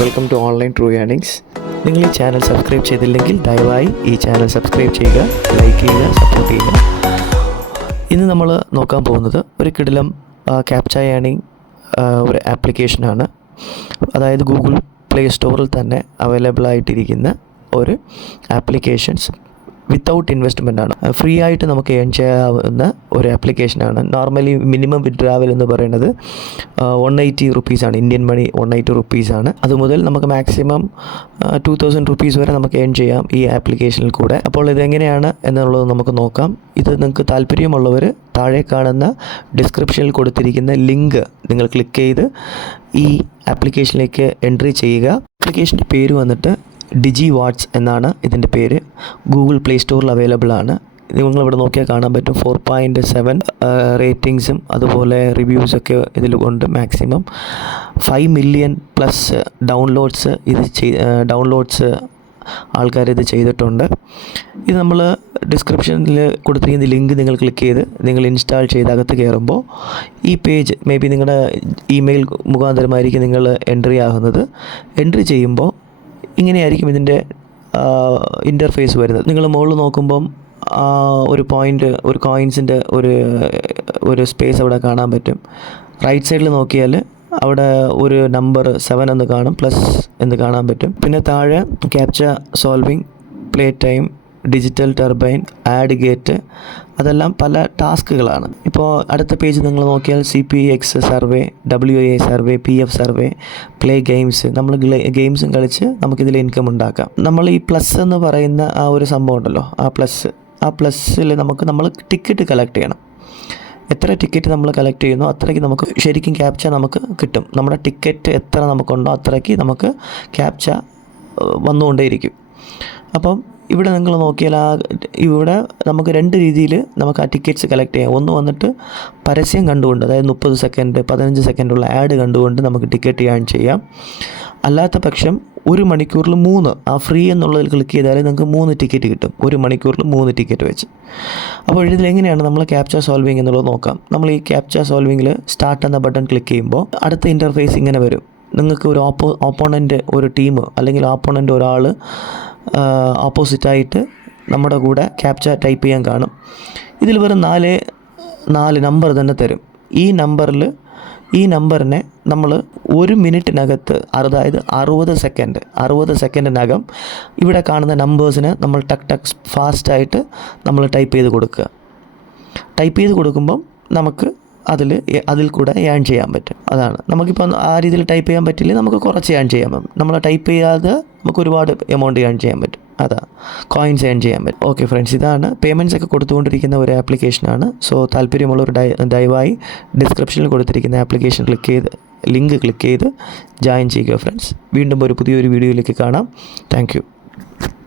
Welcome to online true earnings നിങ്ങൾ ഈ channel subscribe ചെയ്തില്ലെങ്കിൽ ദയവായി ഈ ചാനൽ സബ്സ്ക്രൈബ് ചെയ്യുക ലൈക്ക് ചെയ്യുക സപ്പോർട്ട് ചെയ്യുക. ഇന്ന് നമ്മൾ നോക്കാൻ പോകുന്നത് ഒരു കിടിലം ക്യാപ്ച ഏണിങ് ഒരു ആപ്ലിക്കേഷനാണ് അതായത് ഗൂഗിൾ പ്ലേ സ്റ്റോറിൽ തന്നെ അവൈലബിൾ ആയിട്ടിരിക്കുന്ന ഒരു ആപ്ലിക്കേഷൻസ് വിത്തൗട്ട് ഇൻവെസ്റ്റ്മെന്റ് ആണ്. ഫ്രീ ആയിട്ട് നമുക്ക് ഏൺ ചെയ്യാവുന്ന ഒരു ആപ്ലിക്കേഷനാണ് നോർമലി മിനിമം വിഡ്രാവൽ എന്ന് പറയുന്നത് വൺ എയ്റ്റി റുപ്പീസാണ് ഇന്ത്യൻ മണി വൺ എയ്റ്റി റുപ്പീസാണ് അതുമുതൽ നമുക്ക് മാക്സിമം ടു തൗസൻഡ് റുപ്പീസ് വരെ നമുക്ക് ഏൺ ചെയ്യാം ഈ ആപ്ലിക്കേഷനിൽ കൂടെ. അപ്പോൾ ഇതെങ്ങനെയാണ് എന്നുള്ളത് നമുക്ക് നോക്കാം. ഇത് നിങ്ങൾക്ക് താല്പര്യമുള്ളവർ താഴെ കാണുന്ന ഡിസ്ക്രിപ്ഷനിൽ കൊടുത്തിരിക്കുന്ന ലിങ്ക് നിങ്ങൾ ക്ലിക്ക് ചെയ്ത് ഈ ആപ്ലിക്കേഷനിലേക്ക് എൻട്രി ചെയ്യുക. ആപ്ലിക്കേഷന്റെ പേര് വന്നിട്ട് ഡിജി വാട്ട്സ് എന്നാണ് ഇതിന്റെ പേര്. ഗൂഗിൾ പ്ലേ സ്റ്റോറിൽ അവൈലബിൾ ആണ്. നിങ്ങളിവിടെ നോക്കിയാൽ കാണാൻ പറ്റും. ഫോർ പോയിന്റ് സെവൻ റേറ്റിങ്സും അതുപോലെ റിവ്യൂസൊക്കെ ഇതിൽ ഉണ്ട് maximum five million plus downloads ഇത് ചെയ് ഡൗൺലോഡ്സ് ആൾക്കാർ ഇത് ചെയ്തിട്ടുണ്ട്. ഇത് നമ്മൾ ഡിസ്ക്രിപ്ഷനിൽ കൊടുത്തിരിക്കുന്ന ലിങ്ക് നിങ്ങൾ ക്ലിക്ക് ചെയ്ത് നിങ്ങൾ ഇൻസ്റ്റാൾ ചെയ്ത് അകത്ത് കയറുമ്പോൾ ഈ പേജ് മേ ബി നിങ്ങളുടെ ഇമെയിൽ മുഖാന്തരമായിരിക്കും നിങ്ങൾ എൻട്രി ആകുന്നത്. എൻട്രി ചെയ്യുമ്പോൾ ഇങ്ങനെയായിരിക്കും ഇതിന്റെ ഇന്റർഫേസ് വരുന്നത്. നിങ്ങൾ മുകളിൽ നോക്കുമ്പം ഒരു പോയിന്റ് ഒരു കോയിൻസിന്റെ ഒരു ഒരു സ്പേസ് അവിടെ കാണാൻ പറ്റും. റൈറ്റ് സൈഡിൽ നോക്കിയാൽ അവിടെ ഒരു നമ്പർ സെവൻ എന്ന് കാണും പ്ലസ് എന്ന് കാണാൻ പറ്റും. പിന്നെ താഴെ captcha solving play time digital turbine ad gate അതെല്ലാം പല ടാസ്കുകളാണ്. ഇപ്പോൾ അടുത്ത പേജ് നിങ്ങൾ നോക്കിയാൽ C P X survey W A survey P F survey play games. നമ്മൾ ഗെയിംസും കളിച്ച് നമുക്കിതിൽ ഇൻകം ഉണ്ടാക്കാം. നമ്മൾ ഈ പ്ലസ് എന്ന് പറയുന്ന ആ ഒരു സംഭവം ഉണ്ടല്ലോ ആ പ്ലസ്. ആ പ്ലസ്സിൽ നമുക്ക് നമ്മൾ ടിക്കറ്റ് കളക്ട് ചെയ്യണം. എത്ര ടിക്കറ്റ് നമ്മൾ കളക്ട് ചെയ്യുന്നു അത്രയ്ക്ക് നമുക്ക് ശരിക്കും ക്യാപ്ച നമുക്ക് കിട്ടും. നമ്മുടെ ടിക്കറ്റ് എത്ര നമുക്കുണ്ടോ അത്രയ്ക്ക് നമുക്ക് ക്യാപ്ച വന്നുകൊണ്ടേയിരിക്കും. അപ്പം ഇവിടെ നിങ്ങൾ നോക്കിയാൽ ആ ഇവിടെ നമുക്ക് രണ്ട് രീതിയിൽ നമുക്ക് ആ ടിക്കറ്റ്സ് കളക്ട് ചെയ്യാം. ഒന്ന് വന്നിട്ട് പരസ്യം കണ്ടുകൊണ്ട് അതായത് മുപ്പത് സെക്കൻഡ് പതിനഞ്ച് സെക്കൻഡുള്ള ആഡ് കണ്ടുകൊണ്ട് നമുക്ക് ടിക്കറ്റ് ചെയ്യാൻ ചെയ്യാം. അല്ലാത്ത പക്ഷം ഒരു മണിക്കൂറിൽ മൂന്ന് ആ ഫ്രീ എന്നുള്ളതിൽ ക്ലിക്ക് ചെയ്താൽ നിങ്ങൾക്ക് മൂന്ന് ടിക്കറ്റ് കിട്ടും. ഒരു മണിക്കൂറിൽ മൂന്ന് ടിക്കറ്റ് വെച്ച്. അപ്പോൾ ഇതിൽ എങ്ങനെയാണ് നമ്മൾ ക്യാപ്ചർ സോൾവിങ് എന്നുള്ളത് നോക്കാം. നമ്മൾ ഈ ക്യാപ്ചർ സോൾവിങ്ങിൽ സ്റ്റാർട്ട് എന്ന ബട്ടൺ ക്ലിക്ക് ചെയ്യുമ്പോൾ അടുത്ത ഇന്റർഫേസ് ഇങ്ങനെ വരും. നിങ്ങൾക്ക് ഒരു ഓപ്പോ ഓപ്പോണന്റ് ഒരു ടീം അല്ലെങ്കിൽ ഓപ്പോണന്റ് ഒരാൾ ഓപ്പോസിറ്റായിട്ട് നമ്മുടെ കൂടെ ക്യാപ്ച ടൈപ്പ് ചെയ്യാൻ കാണും. ഇതിൽ വെറും നാല് നാല് നമ്പർ തന്നെ തരും. ഈ നമ്പറിൽ ഈ നമ്പറിനെ നമ്മൾ ഒരു മിനിറ്റിനകത്ത് അതായത് അറുപത് സെക്കൻഡ് അറുപത് സെക്കൻഡിനകം ഇവിടെ കാണുന്ന നമ്പേഴ്സിനെ നമ്മൾ ടക്ക് ടക്ക് ഫാസ്റ്റായിട്ട് നമ്മൾ ടൈപ്പ് ചെയ്ത് കൊടുക്കുക. ടൈപ്പ് ചെയ്ത് കൊടുക്കുമ്പം നമുക്ക് അതിൽ അതിൽ കൂടെ ഏൺ ചെയ്യാൻ പറ്റും. അതാണ്. നമുക്കിപ്പോൾ ആ രീതിയിൽ ടൈപ്പ് ചെയ്യാൻ പറ്റില്ല നമുക്ക് കുറച്ച് ഏൺ ചെയ്യാൻ പറ്റും. നമ്മൾ ടൈപ്പ് ചെയ്യാതെ നമുക്ക് ഒരുപാട് എമൗണ്ട് ഏൺ ചെയ്യാൻ പറ്റും. അതാ. കോയിൻസ് ഏൺ ചെയ്യാൻ പറ്റും. ഓക്കെ ഫ്രണ്ട്സ് ഇതാണ്. പേയ്മെന്റ്സ് ഒക്കെ കൊടുത്തുകൊണ്ടിരിക്കുന്ന ഒരു ആപ്ലിക്കേഷനാണ് സോ താല്പര്യമുള്ള ഒരു ദയവായി ഡിസ്ക്രിപ്ഷനിൽ കൊടുത്തിരിക്കുന്ന ആപ്ലിക്കേഷൻ ക്ലിക്ക് ചെയ്ത് ലിങ്ക് ക്ലിക്ക് ചെയ്ത് ജോയിൻ ചെയ്യുക ഫ്രണ്ട്സ് വീണ്ടും ഒരു പുതിയൊരു വീഡിയോയിലേക്ക് കാണാം. താങ്ക്